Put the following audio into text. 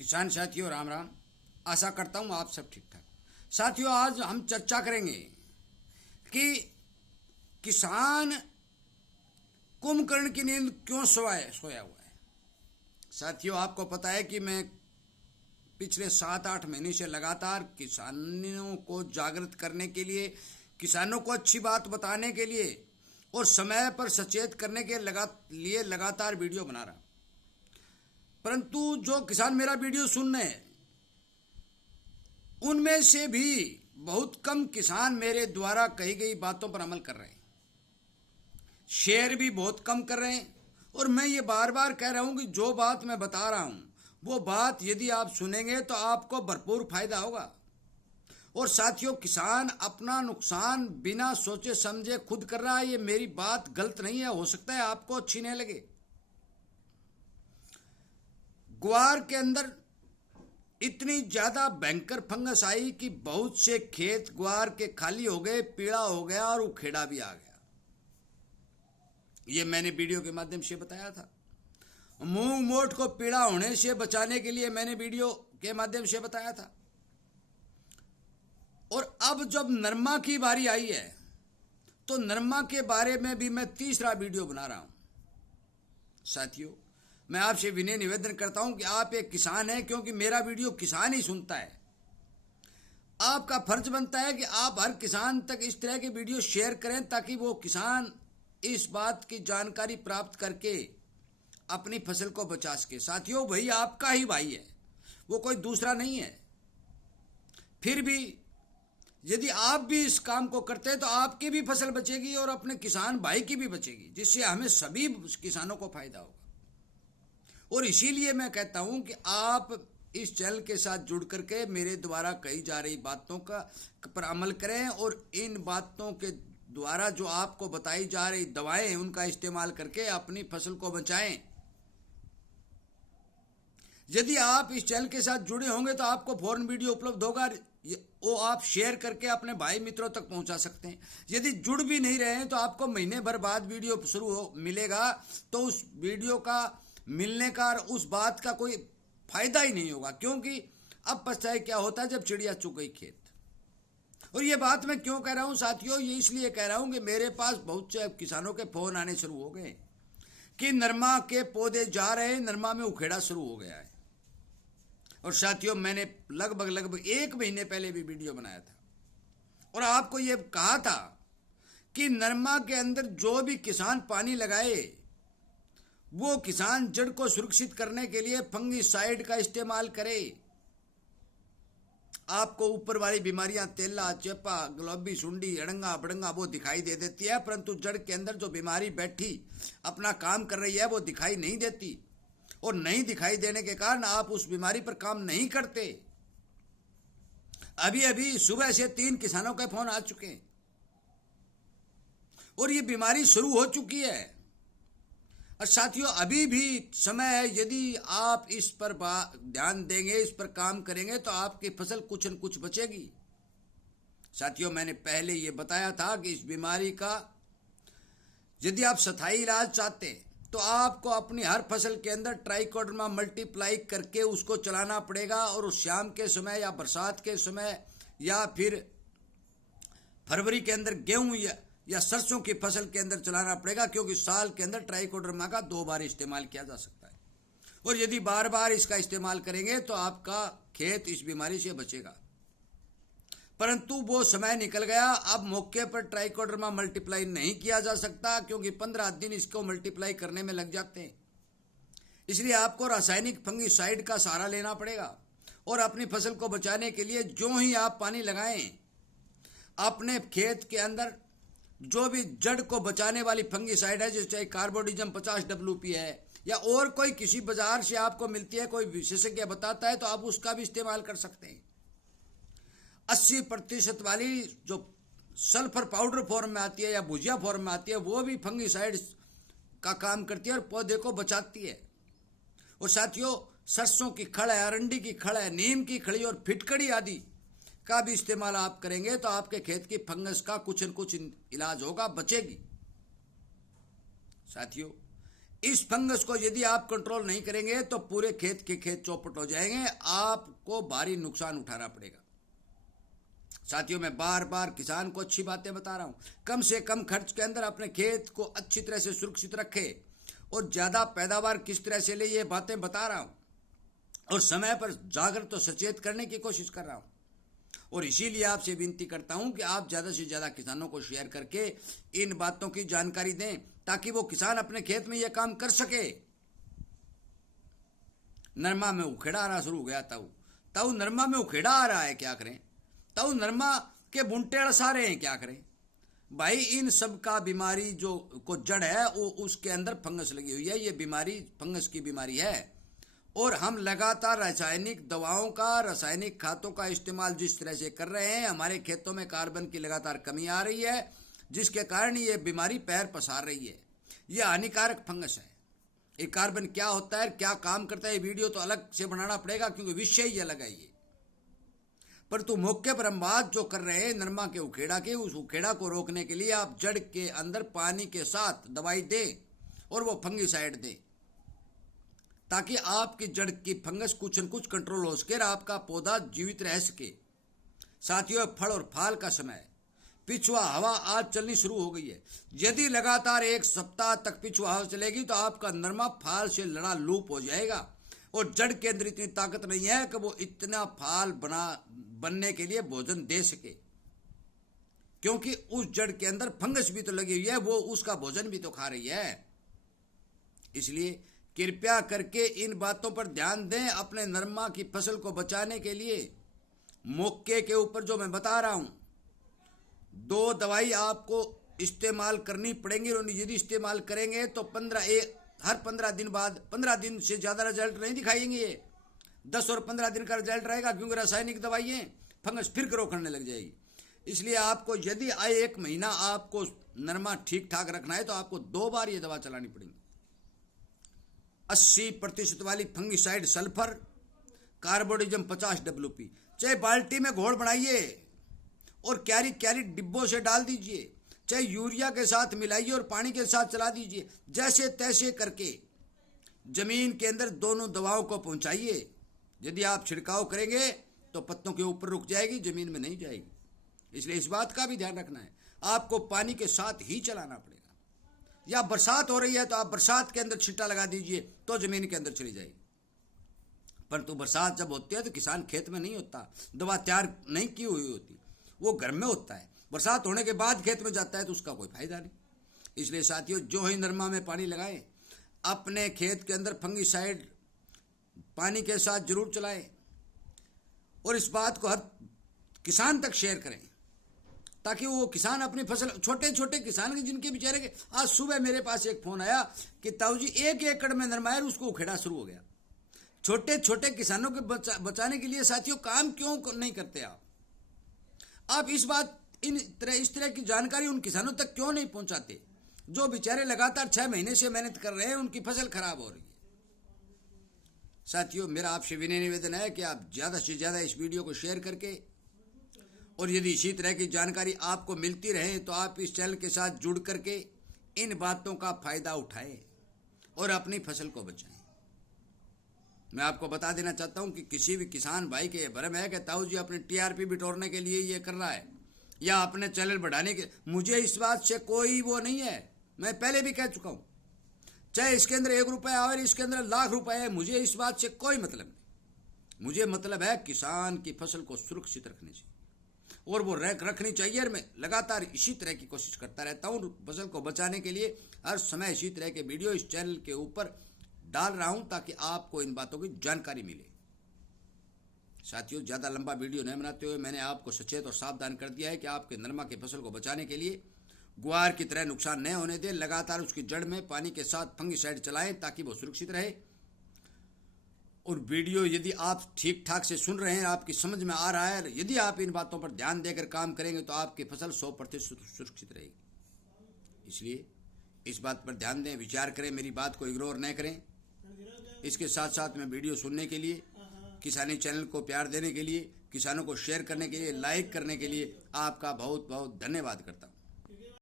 किसान साथियों राम राम। आशा करता हूँ आप सब ठीक ठाक। साथियों आज हम चर्चा करेंगे कि किसान कुंभकर्ण की नींद क्यों सोया हुआ है। साथियों आपको पता है कि मैं पिछले 7-8 महीने से लगातार किसानों को जागृत करने के लिए, किसानों को अच्छी बात बताने के लिए और समय पर सचेत करने के लिए लगातार वीडियो बना रहा हूँ। परंतु जो किसान मेरा वीडियो सुन रहे हैं उनमें से भी बहुत कम किसान मेरे द्वारा कही गई बातों पर अमल कर रहे हैं, शेयर भी बहुत कम कर रहे हैं। और मैं ये बार बार कह रहा हूं कि जो बात मैं बता रहा हूं वो बात यदि आप सुनेंगे तो आपको भरपूर फायदा होगा। और साथियों किसान अपना नुकसान बिना सोचे समझे खुद कर रहा है। ये मेरी बात गलत नहीं है, हो सकता है आपको अच्छी नहीं लगे। ग्वार के अंदर इतनी ज्यादा भयंकर फंगस आई कि बहुत से खेत ग्वार के खाली हो गए, पीला हो गया और उखेड़ा भी आ गया। ये मैंने वीडियो के माध्यम से बताया था। मूंग मोट को पीड़ा होने से बचाने के लिए मैंने वीडियो के माध्यम से बताया था। और अब जब नरमा की बारी आई है तो नरमा के बारे में भी मैं तीसरा वीडियो बना रहा हूं। साथियों मैं आपसे विनय निवेदन करता हूं कि आप एक किसान हैं, क्योंकि मेरा वीडियो किसान ही सुनता है। आपका फर्ज बनता है कि आप हर किसान तक इस तरह के वीडियो शेयर करें ताकि वो किसान इस बात की जानकारी प्राप्त करके अपनी फसल को बचा सके। साथियों भाई आपका ही भाई है, वो कोई दूसरा नहीं है। फिर भी यदि आप भी इस काम को करते हैं तो आपकी भी फसल बचेगी और अपने किसान भाई की भी बचेगी, जिससे हमें सभी किसानों को फायदा होगा। और इसीलिए मैं कहता हूं कि आप इस चैनल के साथ जुड़ करके मेरे द्वारा कही जा रही बातों का पर अमल करें और इन बातों के द्वारा जो आपको बताई जा रही दवाएं उनका इस्तेमाल करके अपनी फसल को बचाएं। यदि आप इस चैनल के साथ जुड़े होंगे तो आपको फौरन वीडियो उपलब्ध होगा, वो आप शेयर करके अपने भाई मित्रों तक पहुंचा सकते हैं। यदि जुड़ भी नहीं रहे हैं तो आपको महीने भर बाद वीडियो मिलेगा, तो उस वीडियो का मिलने का और उस बात का कोई फायदा ही नहीं होगा, क्योंकि अब पछताए क्या होता है जब चिड़िया चुग गई खेत। और ये बात मैं क्यों कह रहा हूं साथियों, ये इसलिए कह रहा हूं कि मेरे पास बहुत से किसानों के फोन आने शुरू हो गए कि नरमा के पौधे जा रहे हैं, नरमा में उखेड़ा शुरू हो गया है। और साथियों मैंने लगभग 1 महीने पहले भी वीडियो बनाया था और आपको ये कहा था कि नरमा के अंदर जो भी किसान पानी लगाए वो किसान जड़ को सुरक्षित करने के लिए फंगिसाइड का इस्तेमाल करे। आपको ऊपर वाली बीमारियां तेला, चेपा, गुलाबी सुंडी, अड़ंगा बड़ंगा वो दिखाई दे देती है, परंतु जड़ के अंदर जो बीमारी बैठी अपना काम कर रही है वो दिखाई नहीं देती। और नहीं दिखाई देने के कारण आप उस बीमारी पर काम नहीं करते। अभी सुबह से 3 किसानों के फोन आ चुके हैं और ये बीमारी शुरू हो चुकी है। और साथियों अभी भी समय है, यदि आप इस पर ध्यान देंगे, इस पर काम करेंगे तो आपकी फसल कुछ न कुछ बचेगी। साथियों मैंने पहले ये बताया था कि इस बीमारी का यदि आप स्थायी इलाज चाहते हैं तो आपको अपनी हर फसल के अंदर ट्राइकोडर्मा मल्टीप्लाई करके उसको चलाना पड़ेगा। और उस शाम के समय या बरसात के समय या फिर फरवरी के अंदर गेहूं या सरसों की फसल के अंदर चलाना पड़ेगा, क्योंकि साल के अंदर ट्राइकोडर्मा का 2 बार इस्तेमाल किया जा सकता है। और यदि बार बार इसका इस्तेमाल करेंगे तो आपका खेत इस बीमारी से बचेगा। परंतु वो समय निकल गया, अब मौके पर ट्राइकोडर्मा मल्टीप्लाई नहीं किया जा सकता, क्योंकि 15 दिन इसको मल्टीप्लाई करने में लग जाते हैं। इसलिए आपको रासायनिक फंगिसाइड का सहारा लेना पड़ेगा। और अपनी फसल को बचाने के लिए जो ही आप पानी लगाएं, अपने खेत के अंदर जो भी जड़ को बचाने वाली फंगिसाइड है, जैसे चाहे कार्बोडिजम 50 WP है या और कोई किसी बाजार से आपको मिलती है, कोई विशेषज्ञ बताता है, तो आप उसका भी इस्तेमाल कर सकते हैं। 80% वाली जो सल्फर पाउडर फॉर्म में आती है या भुजिया फॉर्म में आती है वो भी फंगिसाइड का काम करती है और पौधे को बचाती है। और साथियों सरसों की खड़ है, अरंडी की खड़ है, नीम की खड़ी और फिटकड़ी आदि का भी इस्तेमाल आप करेंगे तो आपके खेत की फंगस का कुछ न कुछ इलाज होगा, बचेगी। साथियों इस फंगस को यदि आप कंट्रोल नहीं करेंगे तो पूरे खेत के खेत चौपट हो जाएंगे, आपको भारी नुकसान उठाना पड़ेगा। साथियों, मैं बार बार किसान को अच्छी बातें बता रहा हूं, कम से कम खर्च के अंदर अपने खेत को अच्छी तरह से सुरक्षित रखे और ज्यादा पैदावार किस तरह से ले, ये बातें बता रहा हूं और समय पर जागरूक तो सचेत करने की कोशिश कर रहा हूं। और इसीलिए आपसे विनती करता हूं कि आप ज्यादा से ज्यादा किसानों को शेयर करके इन बातों की जानकारी दें ताकि वो किसान अपने खेत में यह काम कर सके। नरमा में उखेड़ा आना शुरू हो गया, ताऊ नरमा में उखेड़ा आ रहा है, क्या करें? ताऊ नरमा के बुंटे अड़सा रहे हैं, क्या करें? भाई, इन सब का बीमारी जो को जड़ है वो उसके अंदर फंगस लगी हुई है। ये बीमारी फंगस की बीमारी है और हम लगातार रासायनिक दवाओं का, रासायनिक खादों का इस्तेमाल जिस तरह से कर रहे हैं, हमारे खेतों में कार्बन की लगातार कमी आ रही है, जिसके कारण ये बीमारी पैर पसार रही है। यह हानिकारक फंगस है। ये कार्बन क्या होता है, क्या काम करता है, वीडियो तो अलग से बनाना पड़ेगा क्योंकि विषय ही अलग है ये। पर तो मौके पर हम बात जो कर रहे हैं नरमा के उखेड़ा के, उस उखेड़ा को रोकने के लिए आप जड़ के अंदर पानी के साथ दवाई दें और वो फंगिसाइड दें ताकि आपकी जड़ की फंगस कुछ न कुछ कंट्रोल हो सके और आपका पौधा जीवित रह सके। साथियों, फल और फाल का समय, पिछुआ हवा आज चलनी शुरू हो गई है। यदि लगातार 1 सप्ताह तक पिछुआ हवा चलेगी तो आपका नरमा फाल से लड़ा लूप हो जाएगा और जड़ के अंदर इतनी ताकत नहीं है कि वो इतना फाल बनने के लिए भोजन दे सके, क्योंकि उस जड़ के अंदर फंगस भी तो लगी हुई है, वो उसका भोजन भी तो खा रही है। इसलिए कृपया करके इन बातों पर ध्यान दें। अपने नरमा की फसल को बचाने के लिए मौके के ऊपर जो मैं बता रहा हूं, 2 दवाई आपको इस्तेमाल करनी पड़ेंगी और यदि इस्तेमाल करेंगे तो हर 15 दिन बाद, 15 दिन से ज़्यादा रिजल्ट नहीं दिखाएंगे। ये 10 और 15 दिन का रिजल्ट रहेगा क्योंकि रासायनिक दवाइयाँ फंगस फिर ग्रो करने लग जाएगी। इसलिए आपको यदि 1 महीना आपको नरमा ठीक ठाक रखना है तो आपको 2 बार ये दवा चलानी पड़ेगी। 80% वाली फंगिसाइड सल्फर, कार्बोडिजम 50 WP, चाहे बाल्टी में घोल बनाइए और क्यारी डिब्बों से डाल दीजिए, चाहे यूरिया के साथ मिलाइए और पानी के साथ चला दीजिए। जैसे तैसे करके जमीन के अंदर दोनों दवाओं को पहुंचाइए। यदि आप छिड़काव करेंगे तो पत्तों के ऊपर रुक जाएगी, जमीन में नहीं जाएगी। इसलिए इस बात का भी ध्यान रखना है, आपको पानी के साथ ही चलाना पड़ेगा। या बरसात हो रही है तो आप बरसात के अंदर छिट्टा लगा दीजिए तो जमीन के अंदर चली जाएगी। परंतु बरसात जब होती है तो किसान खेत में नहीं होता, दवा तैयार नहीं की हुई होती, वो घर में होता है। बरसात होने के बाद खेत में जाता है तो उसका कोई फायदा नहीं। इसलिए साथियों, जो ही नरमा में पानी लगाएं, अपने खेत के अंदर फंगिसाइड पानी के साथ जरूर चलाएं और इस बात को हर किसान तक शेयर करें ताकि वो किसान अपनी फसल, छोटे छोटे किसान के जिनके बेचारे के, आज सुबह मेरे पास एक फोन आया कि ताऊ जी 1 एकड़ में नरमा है, उसको उखेड़ा शुरू हो गया। छोटे छोटे किसानों के बचाने के लिए साथियों काम क्यों नहीं करते आप इस तरह की जानकारी उन किसानों तक क्यों नहीं पहुंचाते जो बेचारे लगातार 6 महीने से मेहनत कर रहे हैं, उनकी फसल खराब हो रही है। साथियों, मेरा आपसे विनय निवेदन है कि आप ज़्यादा से ज़्यादा इस वीडियो को शेयर करके, और यदि इसी तरह की जानकारी आपको मिलती रहे तो आप इस चैनल के साथ जुड़ करके इन बातों का फायदा उठाएं और अपनी फसल को बचाएं। मैं आपको बता देना चाहता हूं कि किसी भी किसान भाई के भ्रम है कि ताऊ जी अपने TRP बिटोरने के लिए ये कर रहा है या अपने चैनल बढ़ाने के, मुझे इस बात से कोई वो नहीं है। मैं पहले भी कह चुका हूँ, चाहे इसके अंदर 1 रुपया और इसके अंदर लाख रुपए है, मुझे इस बात से कोई मतलब नहीं। मुझे मतलब है किसान की फसल को सुरक्षित रखने से, और वो रखनी चाहिए। और मैं लगातार इसी तरह की कोशिश करता रहता हूँ फसल को बचाने के लिए। हर समय इसी तरह के वीडियो इस चैनल के ऊपर डाल रहा हूँ ताकि आपको इन बातों की जानकारी मिले। साथियों, ज़्यादा लंबा वीडियो नहीं बनाते हुए मैंने आपको सचेत और सावधान कर दिया है कि आपके नरमा की फसल को बचाने के लिए ग्वार की तरह नुकसान न होने दें। लगातार उसकी जड़ में पानी के साथ फंगिसाइड चलाएं ताकि वो सुरक्षित रहे। और वीडियो यदि आप ठीक ठाक से सुन रहे हैं, आपकी समझ में आ रहा है, यदि आप इन बातों पर ध्यान देकर काम करेंगे तो आपकी फसल 100% सुरक्षित रहेगी। इसलिए इस बात पर ध्यान दें, विचार करें, मेरी बात को इग्नोर न करें। इसके साथ साथ मैं वीडियो सुनने के लिए, किसानी चैनल को प्यार देने के लिए, किसानों को शेयर करने के लिए, लाइक करने के लिए आपका बहुत बहुत धन्यवाद करता हूँ।